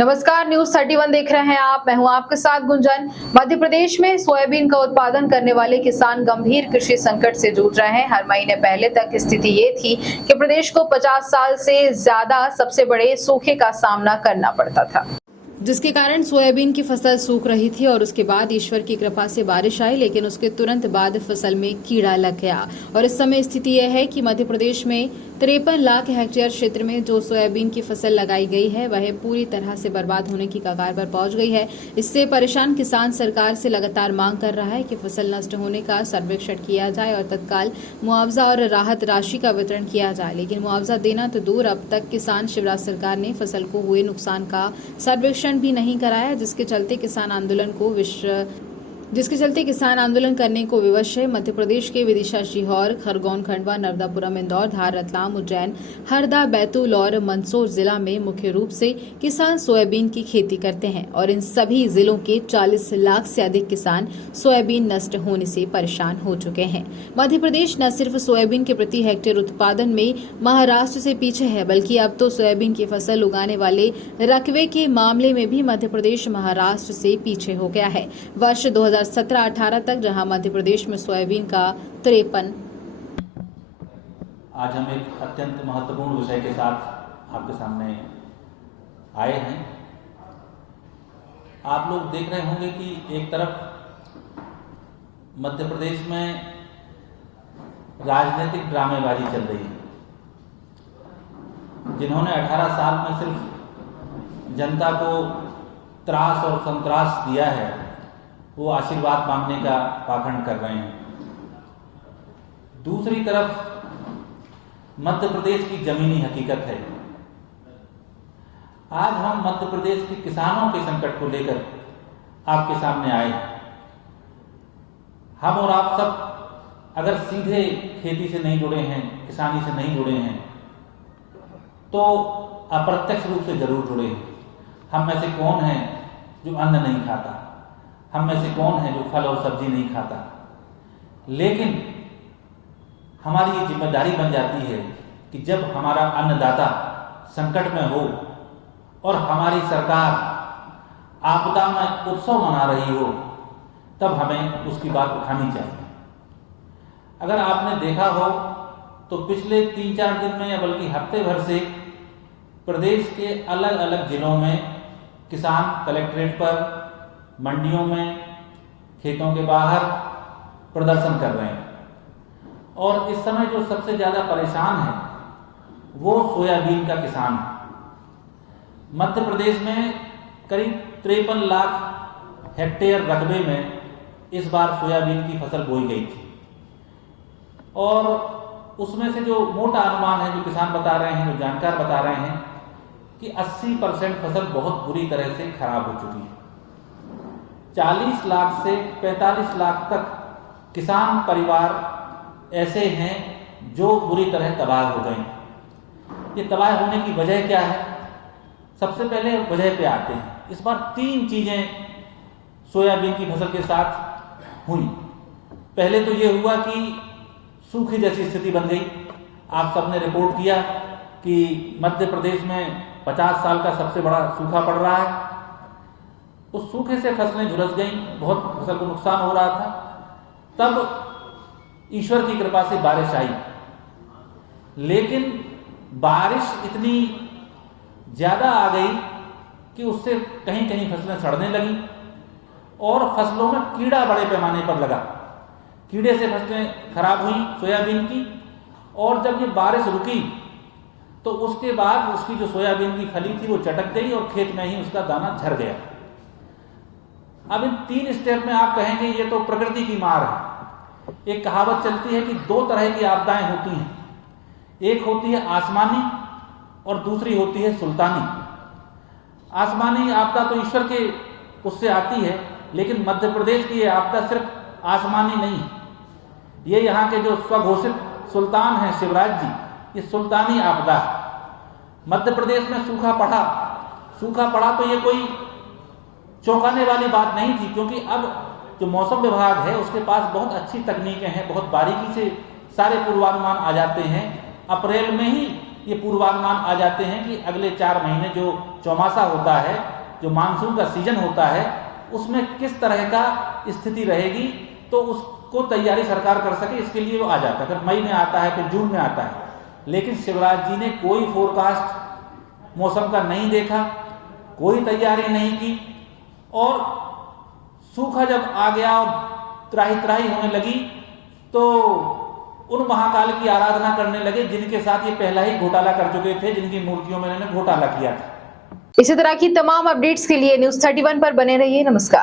नमस्कार, न्यूज 31 देख रहे हैं आप। मैं हूं आपके साथ गुंजन। मध्य प्रदेश में सोयाबीन का उत्पादन करने वाले किसान गंभीर कृषि संकट से जूझ रहे हैं। हर महीने पहले तक स्थिति ये थी कि प्रदेश को 50 साल से ज्यादा सबसे बड़े सूखे का सामना करना पड़ता था, जिसके कारण सोयाबीन की फसल सूख रही थी और उसके बाद ईश्वर की कृपा से बारिश आई, लेकिन उसके तुरंत बाद फसल में कीड़ा लग गया। और इस समय स्थिति यह है कि मध्य प्रदेश में 53 लाख हेक्टेयर क्षेत्र में जो सोयाबीन की फसल लगाई गई है वह पूरी तरह से बर्बाद होने की कगार पर पहुंच गई है। इससे परेशान किसान सरकार से लगातार मांग कर रहा है कि फसल नष्ट होने का सर्वेक्षण किया जाए और तत्काल मुआवजा और राहत राशि का वितरण किया जाए। लेकिन मुआवजा देना तो दूर, अब तक किसान शिवराज सरकार ने फसल को हुए नुकसान का सर्वेक्षण भी नहीं कराया, जिसके चलते किसान आंदोलन करने को विवश है। मध्य प्रदेश के विदिशा, सीहोर, खरगोन, खंडवा, नर्मदापुरम, इंदौर, धार, रतलाम, उज्जैन, हरदा, बैतूल और मंदसौर जिला में मुख्य रूप से किसान सोयाबीन की खेती करते हैं और इन सभी जिलों के 40 लाख से अधिक किसान सोयाबीन नष्ट होने से परेशान हो चुके हैं। मध्य प्रदेश न सिर्फ सोयाबीन के प्रति हेक्टेयर उत्पादन में महाराष्ट्र से पीछे है, बल्कि अब तो सोयाबीन की फसल उगाने वाले रकबे के मामले में भी मध्य प्रदेश महाराष्ट्र से पीछे हो गया है। वर्ष 2017-18 तक जहां मध्य प्रदेश में सोयाबीन का 53। आज हम एक अत्यंत महत्वपूर्ण विषय के साथ आपके सामने आए हैं। आप लोग देख रहे होंगे कि एक तरफ मध्य प्रदेश में राजनीतिक ड्रामेबाजी चल रही है। जिन्होंने 18 साल में सिर्फ जनता को त्रास और संत्रास दिया है, वो आशीर्वाद मांगने का पाखंड कर रहे हैं। दूसरी तरफ मध्य प्रदेश की जमीनी हकीकत है। आज हम मध्य प्रदेश के किसानों के संकट को लेकर आपके सामने आए हैं। हम और आप सब अगर सीधे खेती से नहीं जुड़े हैं, किसानी से नहीं जुड़े हैं, तो अप्रत्यक्ष रूप से जरूर जुड़े हैं। हम में से कौन है जो अन्न नहीं खाता? हम में से कौन है जो फल और सब्जी नहीं खाता? लेकिन हमारी ये जिम्मेदारी बन जाती है कि जब हमारा अन्नदाता संकट में हो और हमारी सरकार आपदा में उत्सव मना रही हो, तब हमें उसकी बात उठानी चाहिए। अगर आपने देखा हो तो पिछले 3-4 दिन में, या बल्कि हफ्ते भर से प्रदेश के अलग अलग जिलों में किसान कलेक्ट्रेट पर, मंडियों में, खेतों के बाहर प्रदर्शन कर रहे हैं। और इस समय जो सबसे ज़्यादा परेशान है वो सोयाबीन का किसान है। मध्य प्रदेश में करीब 53 लाख हेक्टेयर रकबे में इस बार सोयाबीन की फसल बोई गई थी। और उसमें से जो मोटा अनुमान है, जो किसान बता रहे हैं, जो जानकार बता रहे हैं कि 80% फसल बहुत बुरी तरह से खराब हो चुकी है। 40 लाख से 45 लाख तक किसान परिवार ऐसे हैं जो बुरी तरह तबाह हो गए। ये तबाह होने की वजह क्या है? सबसे पहले वजह पे आते हैं। इस बार 3 चीजें सोयाबीन की फसल के साथ हुई। पहले तो ये हुआ कि सूखे जैसी स्थिति बन गई। आप सबने रिपोर्ट किया कि मध्य प्रदेश में 50 साल का सबसे बड़ा सूखा पड़ रहा है। उस सूखे से फसलें झुलस गईं, बहुत फसल को नुकसान हो रहा था। तब ईश्वर की कृपा से बारिश आई, लेकिन बारिश इतनी ज्यादा आ गई कि उससे कहीं कहीं फसलें सड़ने लगी और फसलों में कीड़ा बड़े पैमाने पर लगा। कीड़े से फसलें खराब हुई सोयाबीन की। और जब ये बारिश रुकी तो उसके बाद उसकी जो सोयाबीन की फली थी वो चटक गई और खेत में ही उसका दाना झड़ गया। अब इन 3 स्टेप में आप कहेंगे ये तो प्रकृति की मार है। एक कहावत चलती है कि 2 तरह की आपदाएं होती हैं, एक होती है आसमानी और दूसरी होती है सुल्तानी। आसमानी आपदा तो ईश्वर के उससे आती है, लेकिन मध्य प्रदेश की ये आपदा सिर्फ आसमानी नहीं है। ये यहाँ के जो स्वघोषित सुल्तान हैं शिवराज जी, ये सुल्तानी आपदा है। मध्य प्रदेश में सूखा पड़ा तो ये कोई चौंकाने वाली बात नहीं थी, क्योंकि अब जो मौसम विभाग है उसके पास बहुत अच्छी तकनीकें हैं, बहुत बारीकी से सारे पूर्वानुमान आ जाते हैं। अप्रैल में ही ये पूर्वानुमान आ जाते हैं कि अगले 4 महीने जो चौमासा होता है, जो मानसून का सीजन होता है, उसमें किस तरह का स्थिति रहेगी, तो उसको तैयारी सरकार कर सके, इसके लिए वो आ जाता है। फिर मई में आता है, फिर जून में आता है। लेकिन शिवराज जी ने कोई फोरकास्ट मौसम का नहीं देखा, कोई तैयारी नहीं की, और सूखा जब आ गया और त्राही त्राही होने लगी तो उन महाकाल की आराधना करने लगे जिनके साथ ये पहला ही घोटाला कर चुके थे, जिनकी मूर्तियों में इन्होंने घोटाला किया था। इसी तरह की तमाम अपडेट्स के लिए News 31 पर बने रहिए। नमस्कार।